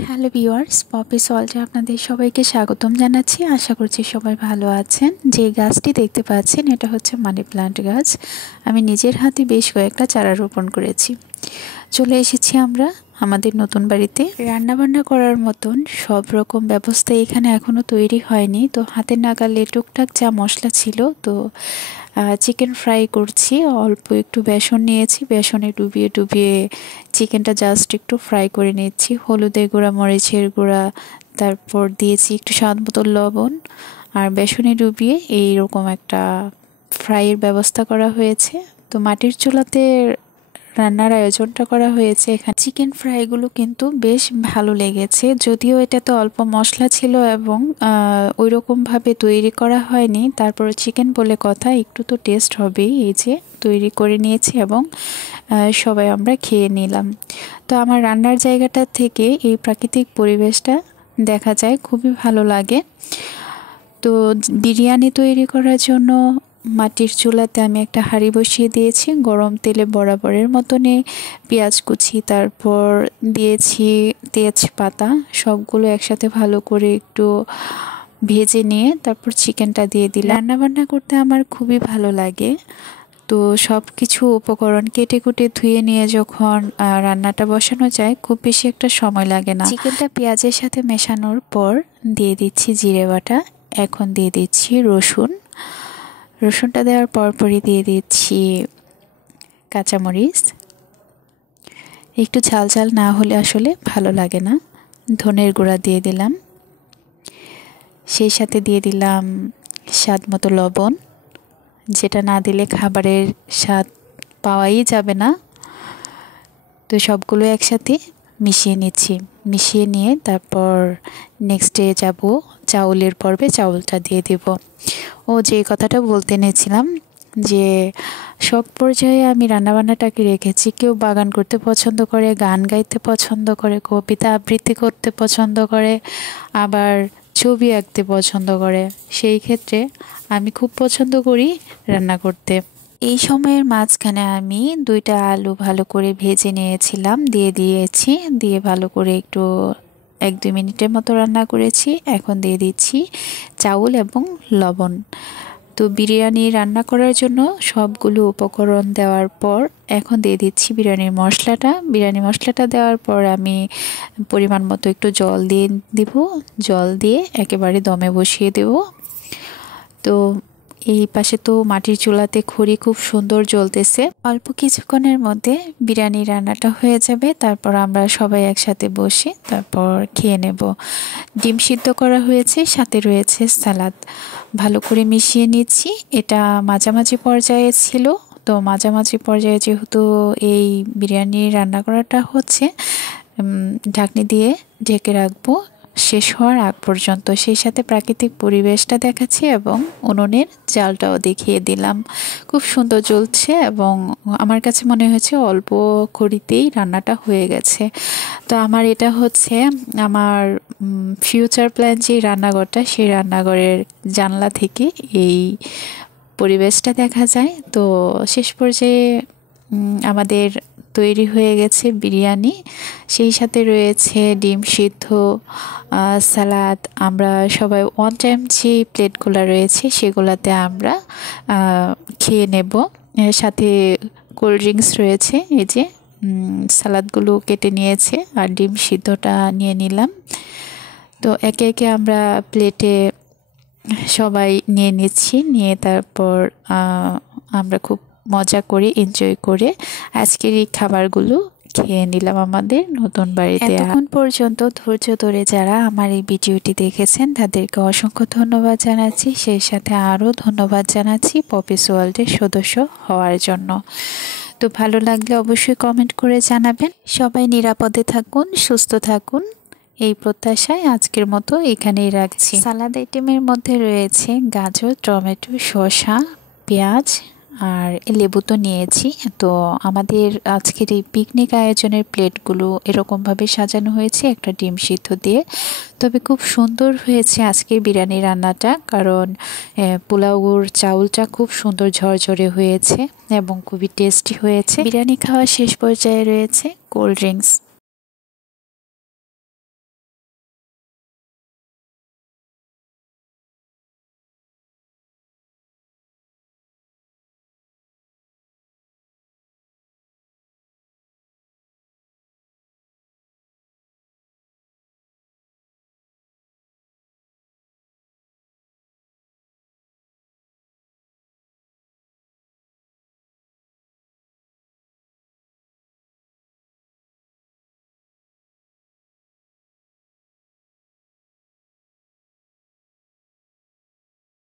Hello viewers, poppy সল্টে আপনাদের সবাইকে স্বাগতম জানাচ্ছি। আশা করছি সবাই ভালো আছেন। যে গাছটি দেখতে পাচ্ছেন এটা হচ্ছে মানি প্লান্ট গাছ। আমি নিজের হাতে বেশ কয়েকটা চারা রোপণ করেছি। চলে এসেছি আমরা আমাদের নতুন বাড়িতে। রান্নাবান্না করার মতন সব রকম ব্যবস্থা এখানে এখনও তৈরি হয়নি, তো হাতের নাগালে টুকটাক যা মশলা ছিল, তো চিকেন ফ্রাই করছি। অল্প একটু বেসন নিয়েছি, বেসনে ডুবিয়ে ডুবিয়ে চিকেনটা জাস্ট একটু ফ্রাই করে নিচ্ছি। হলুদের গুঁড়া, মরিচের গুঁড়া, তারপর দিয়েছি একটু স্বাদ মতো লবণ, আর বেসনে ডুবিয়ে এইরকম একটা ফ্রাইয়ের ব্যবস্থা করা হয়েছে। তো মাটির চুলাতে রান্নার আয়োজনটা করা হয়েছে। এখানে চিকেন ফ্রাইগুলো কিন্তু বেশ ভালো লেগেছে, যদিও এটাতে অল্প মশলা ছিল এবং ওই রকমভাবে তৈরি করা হয়নি। তারপর চিকেন বলে কথা, একটু তো টেস্ট হবেই। এই যে তৈরি করে নিয়েছি এবং সবাই আমরা খেয়ে নিলাম। তো আমার রান্নার জায়গাটা থেকে এই প্রাকৃতিক পরিবেশটা দেখা যায়, খুবই ভালো লাগে। তো বিরিয়ানি তৈরি করার জন্য মাটির চুলাতে আমি একটা হাঁড়ি বসিয়ে দিয়েছি। গরম তেলে বরাবরের মতনই পেঁয়াজ কুচি, তারপর দিয়েছি তেজপাতা, সবগুলো একসাথে ভালো করে একটু ভেজে নিয়ে তারপর চিকেনটা দিয়ে দিলাম। রান্নাবান্না করতে আমার খুবই ভালো লাগে। তো সব কিছু উপকরণ কেটে কুটে ধুয়ে নিয়ে যখন রান্নাটা বসানো যায়, খুব বেশি একটা সময় লাগে না। চিকেনটা পেঁয়াজের সাথে মেশানোর পর দিয়ে দিচ্ছি জিরে বাটা, এখন দিয়ে দিচ্ছি রসুনটা দেওয়ার পরপরই দিয়ে দিচ্ছি কাঁচামরিচ। একটু ঝাল ঝাল না হলে আসলে ভালো লাগে না। ধনের গুঁড়া দিয়ে দিলাম, সেই সাথে দিয়ে দিলাম স্বাদ মতো লবণ, যেটা না দিলে খাবারের স্বাদ পাওয়াই যাবে না। তো সবগুলো একসাথে মিশিয়ে নিচ্ছি। মিশিয়ে নিয়ে তারপর নেক্সটে যাব চাউলের পর্বে, চাউলটা দিয়ে দেব। যে কথাটা বলতে নিয়েছিলাম, যে সব পর্যায়ে আমি রান্নাবান্নাটাকে রেখেছি। কেউ বাগান করতে পছন্দ করে, গান গাইতে পছন্দ করে, কবিতা আবৃত্তি করতে পছন্দ করে, আবার ছবি আঁকতে পছন্দ করে। সেই ক্ষেত্রে আমি খুব পছন্দ করি রান্না করতে। এই সময়ের মাঝখানে আমি 2টা আলু ভালো করে ভেজে নিয়েছিলাম, দিয়ে দিয়েছি। দিয়ে ভালো করে একটু 1-2 মিনিটের মতো রান্না করেছি। এখন দিয়ে দিচ্ছি চাউল এবং লবণ। তো বিরিয়ানি রান্না করার জন্য সবগুলো উপকরণ দেওয়ার পর এখন দিয়ে দিচ্ছি বিরিয়ানির মশলাটা। বিরিয়ানি মশলাটা দেওয়ার পর আমি পরিমাণ মতো একটু জল দিয়ে দিব। জল দিয়ে একেবারে দমে বসিয়ে দেব। তো এই পাশে তো মাটির চুলাতে খড়ি খুব সুন্দর জ্বলতেছে। অল্প কিছুক্ষণের মধ্যে বিরিয়ানি রান্নাটা হয়ে যাবে। তারপর আমরা সবাই একসাথে বসে তারপর খেয়ে নেব। ডিম সিদ্ধ করা হয়েছে, সাথে রয়েছে সালাদ। ভালো করে মিশিয়ে নিচ্ছি। এটা মাঝামাঝি পর্যায়ে ছিল, তো মাঝামাঝি পর্যায়ে যেহেতু এই বিরিয়ানি রান্না করাটা হচ্ছে, ঢাকনি দিয়ে ঢেকে রাখবো শেষ হওয়ার আগ পর্যন্ত। সেই সাথে প্রাকৃতিক পরিবেশটা দেখাচ্ছি এবং উনুনের জালটাও দেখিয়ে দিলাম। খুব সুন্দর জ্বলছে এবং আমার কাছে মনে হয়েছে অল্প খড়িতেই রান্নাটা হয়ে গেছে। তো আমার এটা হচ্ছে আমার ফিউচার প্ল্যান, যে রান্নাঘরটা, সেই রান্নাঘরের জানলা থেকে এই পরিবেশটা দেখা যায়। তো শেষ পর্যায়ে আমাদের তৈরি হয়ে গেছে বিরিয়ানি। সেই সাথে রয়েছে ডিম সিদ্ধ, সালাদ। আমরা সবাই ওয়ান টাইম যে প্লেটগুলো রয়েছে সেগুলোতে আমরা খেয়ে নেব। এর সাথে কোল্ড ড্রিঙ্কস রয়েছে। এই যে সালাদগুলো কেটে নিয়েছে আর ডিম সিদ্ধটা নিয়ে নিলাম। তো একে একে আমরা প্লেটে সবাই নিয়ে নিচ্ছি। নিয়ে তারপর আমরা খুব মজা করে, এনজয় করে আজকের এই খাবারগুলো খেয়ে নিলাম আমাদের নতুন বাড়িতে। এতক্ষণ পর্যন্ত ধৈর্য ধরে যারা আমার এই ভিডিওটি দেখেছেন তাদেরকে অসংখ্য ধন্যবাদ জানাচ্ছি। সেই সাথে আরও ধন্যবাদ জানাচ্ছি পপিস ওয়ার্ল্ডের সদস্য হওয়ার জন্য। তো ভালো লাগলে অবশ্যই কমেন্ট করে জানাবেন। সবাই নিরাপদে থাকুন, সুস্থ থাকুন, এই প্রত্যাশায় আজকের মতো এখানেই রাখছি। সালাদ আইটেমের মধ্যে রয়েছে গাজর, টমেটো, শসা, পেঁয়াজ আর লেবু তো নিয়েছি। তো আমাদের আজকের এই পিকনিক আয়োজনের প্লেটগুলো এরকমভাবে সাজানো হয়েছে একটা ডিম সিদ্ধ দিয়ে। তবে খুব সুন্দর হয়েছে আজকে বিরিয়ানি রান্নাটা, কারণ পোলাওর চাউলটা খুব সুন্দর ঝরঝরে হয়েছে এবং খুবই টেস্টি হয়েছে। বিরিয়ানি খাওয়ার শেষ পর্যায়ে রয়েছে কোল্ড ড্রিঙ্কস।